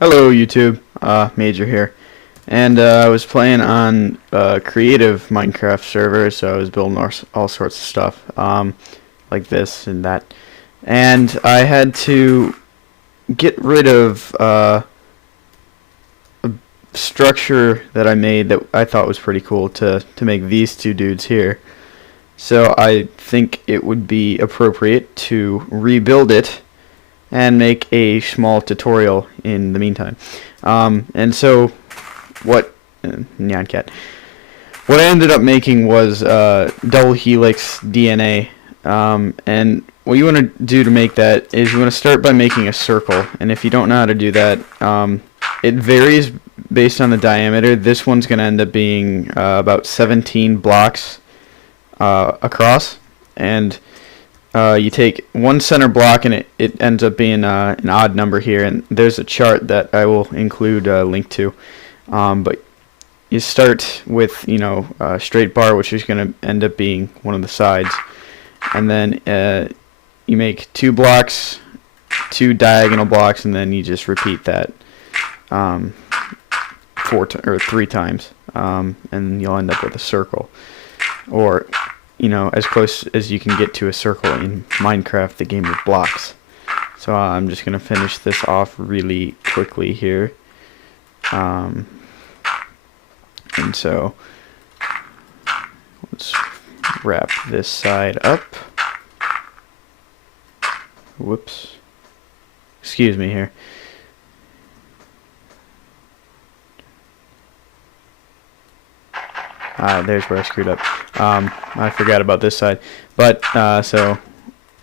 Hello YouTube, Major here, and I was playing on a creative Minecraft server, so I was building all sorts of stuff, like this and that, and I had to get rid of a structure that I made that I thought was pretty cool to make these two dudes here. So I think it would be appropriate to rebuild it and make a small tutorial in the meantime. And so what Nyan Cat. What I ended up making was double helix DNA. And what you want to do to make that is you want to start by making a circle. And if you don't know how to do that, it varies based on the diameter. This one's going to end up being about 17 blocks across. And you take one center block and it ends up being an odd number here, and there's a chart that I will include a link to, but you start with a straight bar, which is going to end up being one of the sides, and then you make two blocks, two diagonal blocks, and then you just repeat that three times, and you'll end up with a circle, or as close as you can get to a circle in Minecraft, the game of blocks. So I'm just going to finish this off really quickly here. And so let's wrap this side up. Whoops. Excuse me here. There's where I screwed up. I forgot about this side. But, so,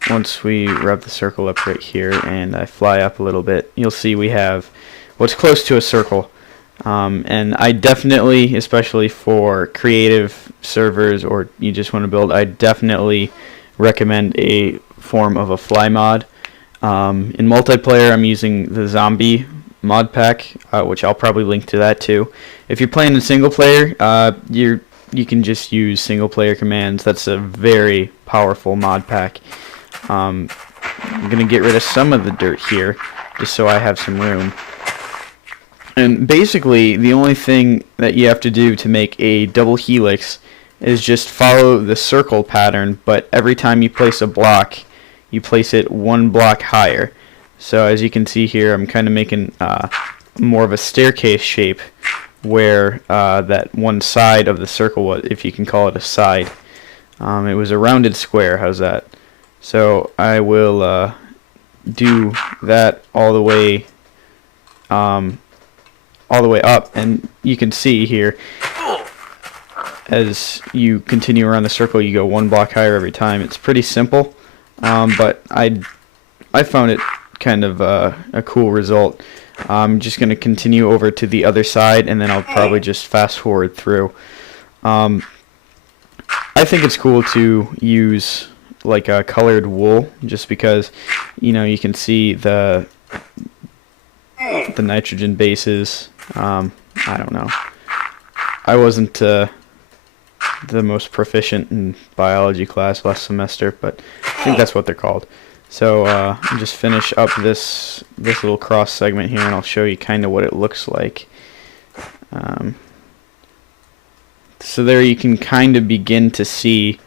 once we wrap the circle up right here, and I fly up a little bit, you'll see we have what's close to a circle. And I definitely, especially for creative servers, or you just want to build, I definitely recommend a form of a fly mod. In multiplayer, I'm using the zombie mod pack, which I'll probably link to that too. If you're playing in single player, you can just use single player commands. That's a very powerful mod pack. I'm gonna get rid of some of the dirt here just so I have some room. And basically the only thing that you have to do to make a double helix is just follow the circle pattern, but every time you place a block, you place it one block higher. So as you can see here, I'm kind of making more of a staircase shape where that one side of the circle was, if you can call it a side. It was a rounded square. How's that? So I will do that all the way up, and you can see here as you continue around the circle, you go one block higher every time. It's pretty simple, but I found it kind of a cool result. I'm just going to continue over to the other side, and then I'll probably just fast forward through. I think it's cool to use like a colored wool, just because you can see the nitrogen bases. I don't know. I wasn't the most proficient in biology class last semester, but I think that's what they're called. So I'll just finish up this little cross segment here, and I'll show you kind of what it looks like. So there you can kind of begin to see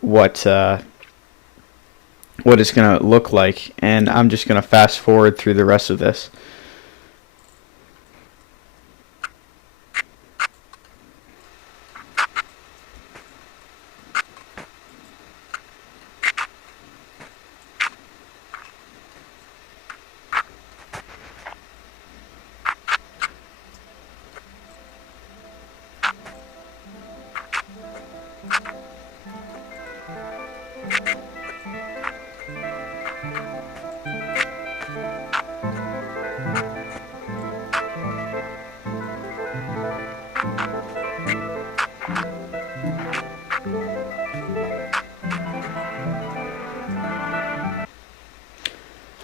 what it's going to look like, and I'm just going to fast forward through the rest of this.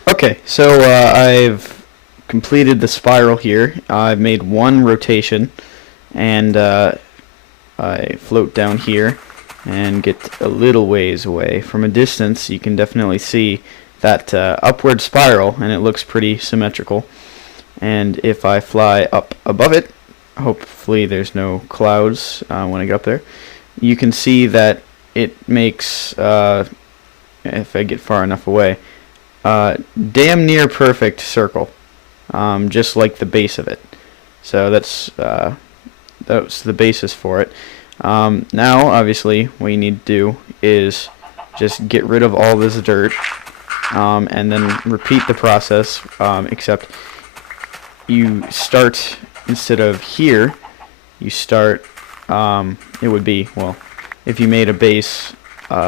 Okay, so I've completed the spiral here. I've made one rotation, and I float down here and get a little ways away. From a distance, you can definitely see that upward spiral, and it looks pretty symmetrical. and if I fly up above it, hopefully there's no clouds when I get up there, you can see that it makes, if I get far enough away, damn near perfect circle, just like the base of it. So that's the basis for it. Now, obviously, what you need to do is just get rid of all this dirt, and then repeat the process, except you start, instead of here, you start, it would be, well, if you made a base,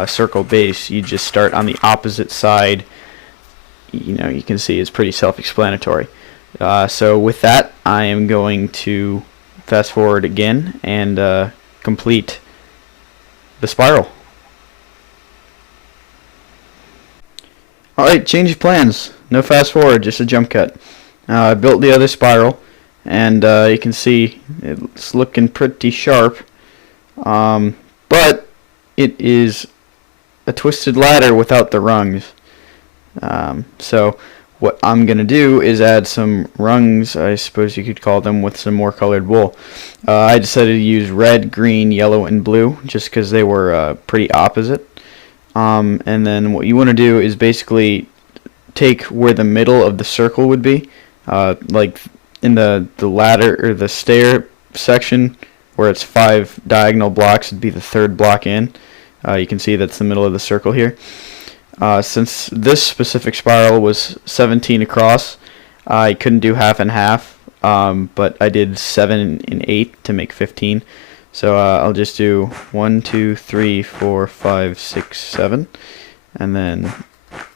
circle base, you just start on the opposite side. You know, you can see it's pretty self-explanatory. So with that, I am going to fast forward again and complete the spiral. Alright, change of plans. No fast forward, just a jump cut. I built the other spiral, and you can see it's looking pretty sharp, but it is a twisted ladder without the rungs. So what I'm going to do is add some rungs, I suppose you could call them, with some more colored wool. I decided to use red, green, yellow, and blue just because they were pretty opposite. And then what you want to do is basically take where the middle of the circle would be, like in the ladder or the stair section where it's 5 diagonal blocks would be the 3rd block in. You can see that's the middle of the circle here. Since this specific spiral was 17 across, I couldn't do half and half, but I did 7 and 8 to make 15. So I'll just do 1, 2, 3, 4, 5, 6, 7, and then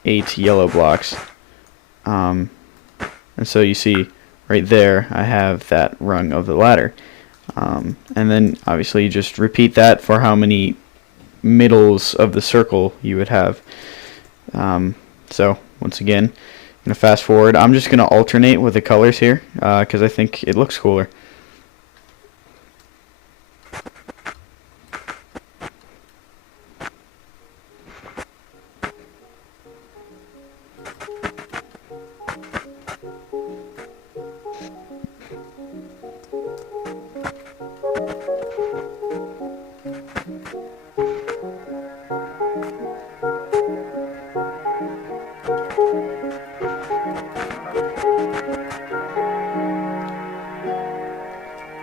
8 yellow blocks. And so you see right there I have that rung of the ladder. And then obviously you just repeat that for how many middles of the circle you would have. So once again, I'm going to fast forward. I'm just going to alternate with the colors here because I think it looks cooler.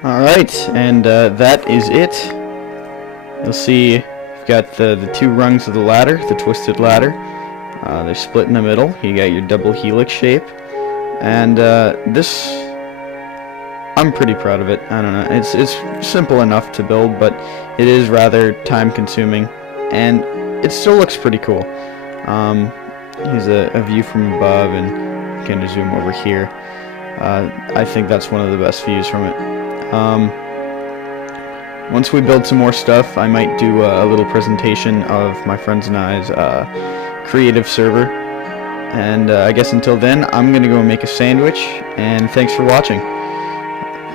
Alright, and that is it. You'll see you've got the 2 rungs of the ladder, the twisted ladder. They're split in the middle. You got your double helix shape. And this, I'm pretty proud of it. I don't know, it's simple enough to build, but it is rather time consuming, and it still looks pretty cool. Here's a view from above, and kind of zoom over here. I think that's one of the best views from it. Once we build some more stuff, I might do a little presentation of my friends and I's creative server. And I guess until then, I'm going to go make a sandwich, and thanks for watching.